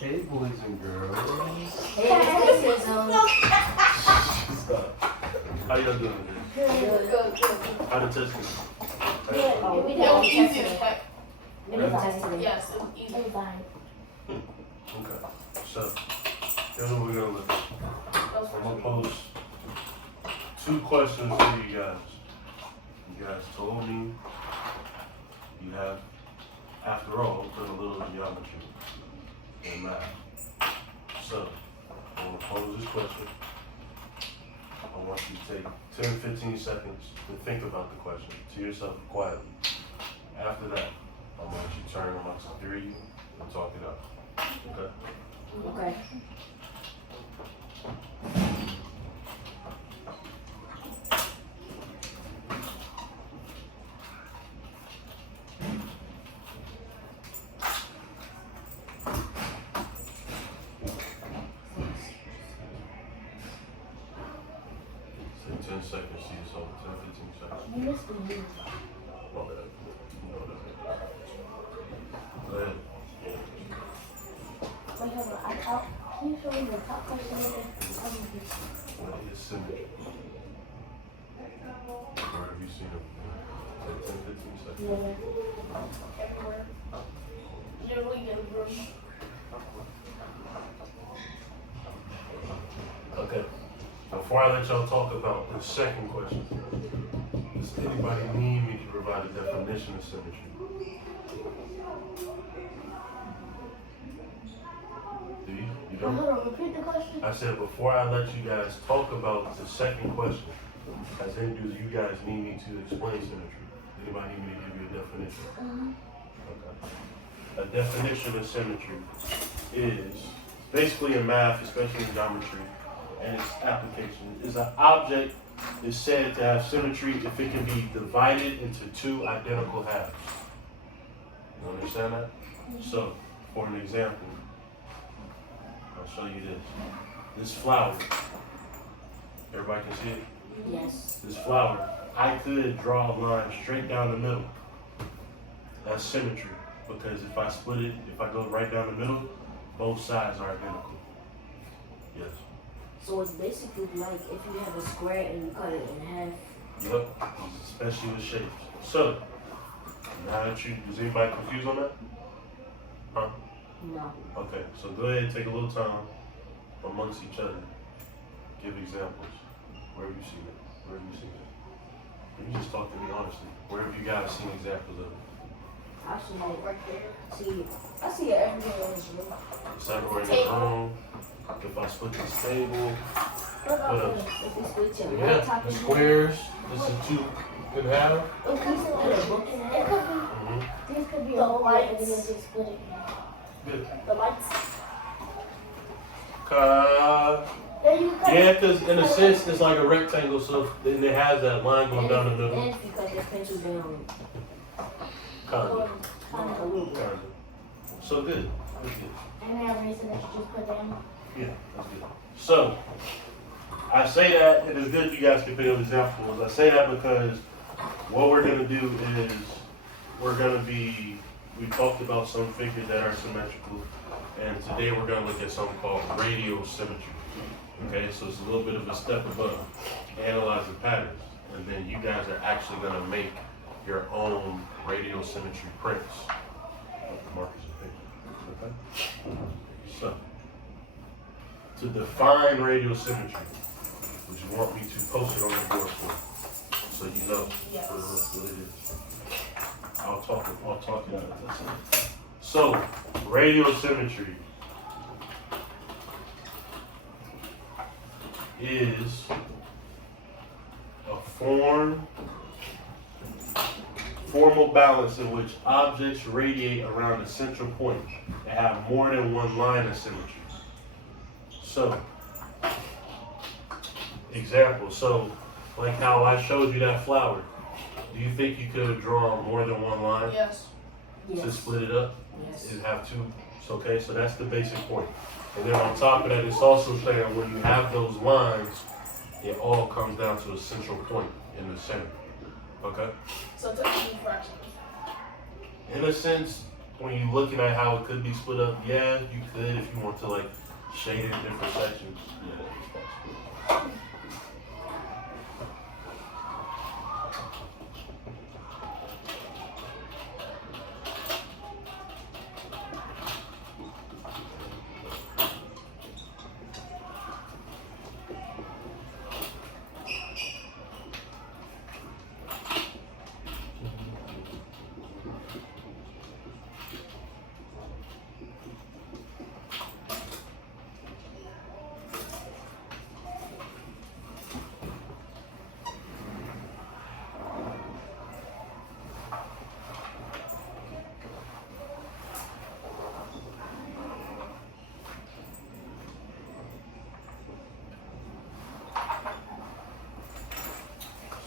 Hey, boys and girls. Hey, Mr. Sizzle. Stop. How y'all doing today? Good. How the test go? Oh, we It did was easy to yesterday. check. We did yesterday. Yes, it was easy. Okay. So, here's what we're gonna look at. That was I'm gonna first pose 2 questions for you guys. You guys told me you have, after all, done a little geometry and math. So, I'm gonna pose this question. I want you to take 10, 15 seconds to think about the question to yourself quietly. After that, I want you to turn amongst the 3 of you and talk it out. Okay? Okay. Take 10 seconds to yourself, 10, 15 seconds. You missed the news. My bad. You know that. Go ahead. Wait, hold on. Can you show me the top question again? What is symmetry? Where have you seen it? Take 10, 15 seconds. Yeah. everywhere. Literally in the room. Okay. Before I let y'all talk about the second question, does anybody need me to provide a definition of symmetry? Do you? You don't? Hold on, repeat the question. I said before I let you guys talk about the second question, do you guys need me to explain symmetry? Anybody need me to give you a definition? Okay. A definition of symmetry is basically in math, especially in geometry, and its application is an object is said to have symmetry if it can be divided into 2 identical halves. You understand that? So, for an example, I'll show you this. This flower, everybody can see it? Yes. This flower, I could draw a line straight down the middle. That's symmetry, because if I split it, if I go right down the middle, both sides are identical. Yes. So it's basically like if you have a square and you cut it in half. Yep, especially with shapes. So, now that is anybody confused on that? Huh? No. Okay, so go ahead and take a little time amongst each other. Give examples. Where have you seen it? Where have you seen it? You just talk to me honestly. Where have you guys seen examples of it? I see it. Right there. See it. I see it everywhere in this room. It's everywhere in the room. If I split this table, What about What this? If we split your yeah, laptop the in half? squares, this is 2 in half. If we split a book in half. Mm-hmm. This could be The a whole light and then lights. just split it in half. Good. The lights. Then you cut Yeah, because in a sense, it's like a rectangle, so then it has that line going down the middle. And if you cut your pencil down, Kind of. kind of a little bit. Kind of. So good. That's good. And that reason that you just put down. Yeah, that's good. So, I say that, and it's good you guys can pick up examples. I say that because what we're going to do is we talked about some figures that are symmetrical, and today we're going to look at something called radial symmetry. Okay, so it's a little bit of a step above analyzing patterns, and then you guys are actually going to make your own radial symmetry prints. Markers and paper. Okay? So, to define radial symmetry, would you want me to post it on the board for you? So you know Yes. what it is. I'll talk it out. So, radial symmetry is a formal balance in which objects radiate around a central point and have more than one line of symmetry. So, example, so like how I showed you that flower, do you think you could have drawn more than one line Yes. to Yes. split it up Yes. and have 2? So, okay, so that's the basic point. And then on top of that, it's also saying when you have those lines, it all comes down to a central point in the center. Okay? So it's like fractions. In a sense, when you're looking at how it could be split up, yeah, you could if you want to like shade it in different sections. Yeah, it's possible.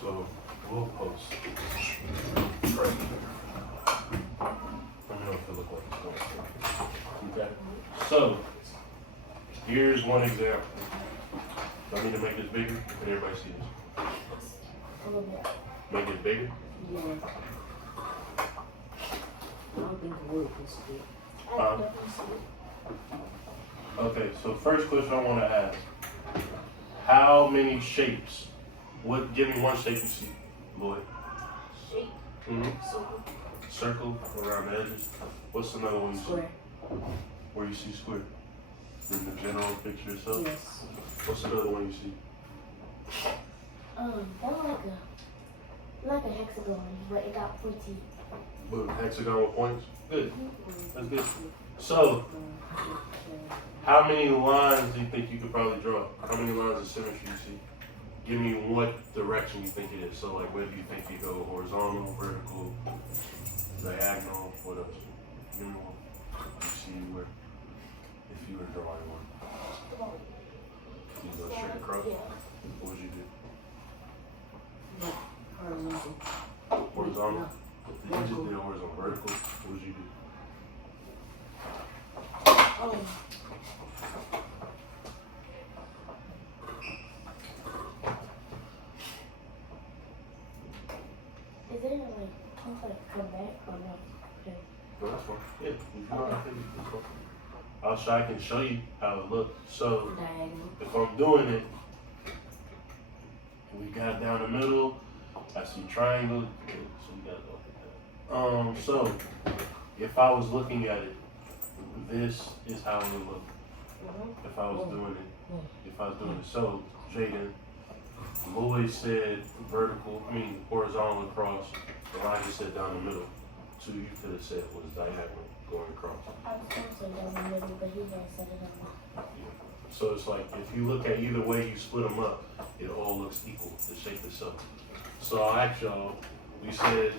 So we'll post right here. Let me know if it look like it's going. Okay. So here's one example. Do I need to make this bigger? Can everybody see this? A little bit. Make it bigger? Yeah. I don't think the wood is good. Okay, so first question I want to ask. How many shapes? What? Give me one shape you see, Lloyd. Shape. Mm-hmm. Circle around the edges. What's another one you see? Square. Where you see square? In the general picture itself? Yes. What's another one you see? That's like a hexagon, but it got pointy. With hexagon with points? Good. That's good. So, how many lines do you think you could probably draw? How many lines of symmetry you see? Give me what direction you think it is. So, like, where do you think you go? Horizontal, vertical, diagonal, what else? Give me one. You see where, if you were drawing one. You go straight across? Yeah. What would you do? Horizontal. Horizontal? You just did horizontal. Vertical? What would you do? Oh. Is there like some sort of come back or no? Okay. No, that's fine. Yeah, if you know how to do it, that's fine. I can show you how it looks. So, Diagonal. if I'm doing it, we got down the middle, I see triangle, so we gotta go like that. So, if I was looking at it, this is how it would look. If I was doing it. So, Jaden, Lloyd said horizontal across, and I just said down the middle. So you could have said was diagonal going across. I was going to say down the middle, but he had set it up. So it's like, if you look at either way you split them up, it all looks equal, the shape itself. So I'll ask y'all, we said,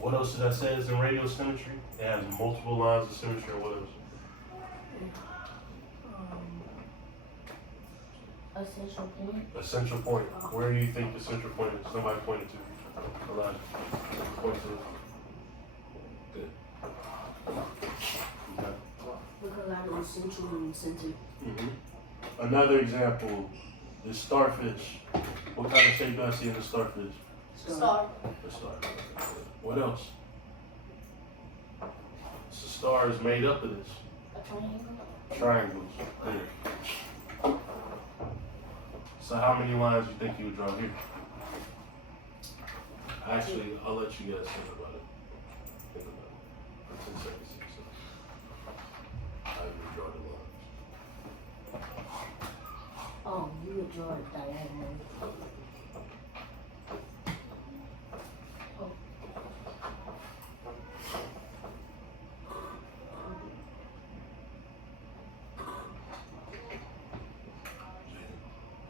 what else did I say is in radial symmetry? It has multiple lines of symmetry, or what else? A central point. A central point. Where do you think the central point is? Somebody pointed to. Elijah. Point to it. Good. Okay. Because I know central and center. Mm-hmm. Another example is starfish. What kind of shape do I see in the starfish? Star. The star. What else? So star is made up of this. A triangle. Triangles. There. So how many lines do you think you would draw here? Actually, I'll let you guys think about it. Think about it. For 10 seconds. How you would draw the lines. Oh, you would draw it diagonal.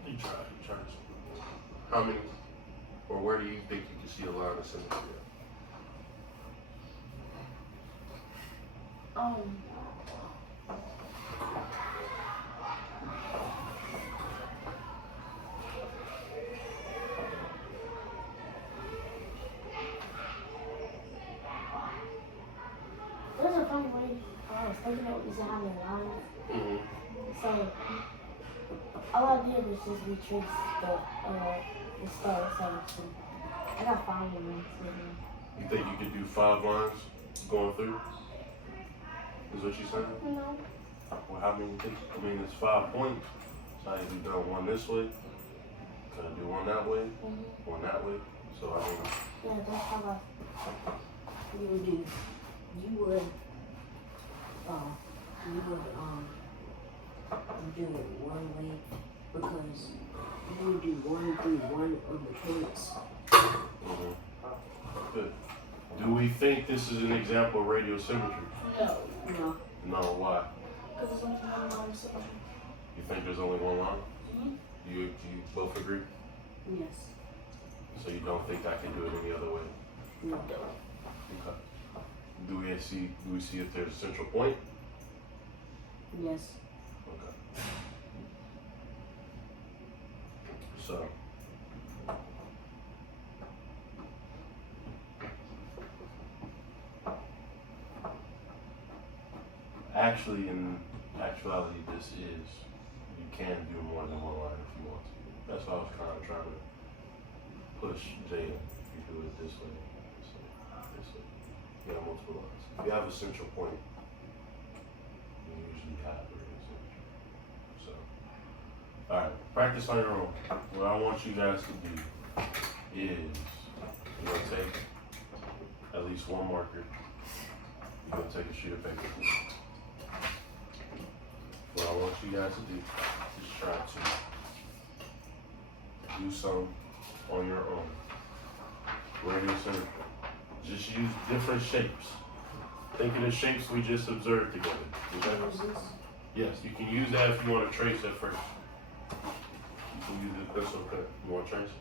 You try. How many, or where do you think you can see a line of symmetry There's a funny way I was thinking of is how many lines. at? Mm-hmm. So all I did was just retrace the star. So I got 5 lines. You think you could do 5 lines going through? Is what you saying? No. Well, how many things? I mean, it's 5 points. So I can do one this way. Can I do one that way? One that way? So I mean, Yeah, that's how You would do, you would do it one way because you would do 1 through 1 of the points. good. Do we think this is an example of radiosymmetry? No. No. No, why? Because it's only one line symmetry. You think there's only one line? You both agree? Yes. So you don't think I can do it any other way? No. Okay. Do we see if there's a central point? Yes. Okay. So actually, in actuality, this is, you can do more than one line if you want to. That's why I was kind of trying to push Jada. If you do it this way, this way, this way, you have multiple lines. If you have a central point, you usually have a symmetry. So, all right, practice on your own. What I want you guys to do is you're gonna take at least one marker. You're gonna take a sheet of paper. What I want you guys to do is try to do some on your own. Radiosymmetry. Just use different shapes. Think of the shapes we just observed together. Is that Use this. Yes, you can use that if you want to trace at first. You can use it, that's okay. You want to trace?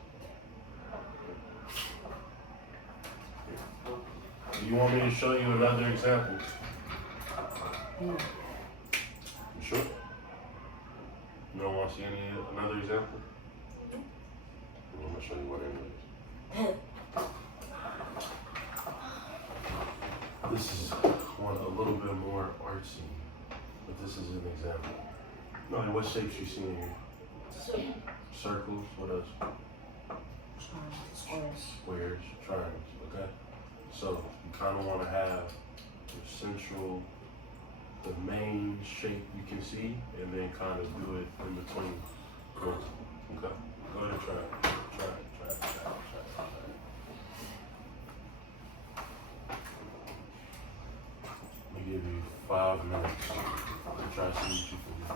Do you want me to show you another example? No. You sure? You don't want to see another example? I'm going to show you one anyways. This is one a little bit more artsy, but this is an example. No, what shapes you see in here? Circles, what else? Squares. Squares, triangles, okay? So you kind of want to have your central, the main shape you can see, and then kind of do it in between. Cool. Okay? Go ahead and try it. Try it. Let me give you 5 minutes to try to see what you can do.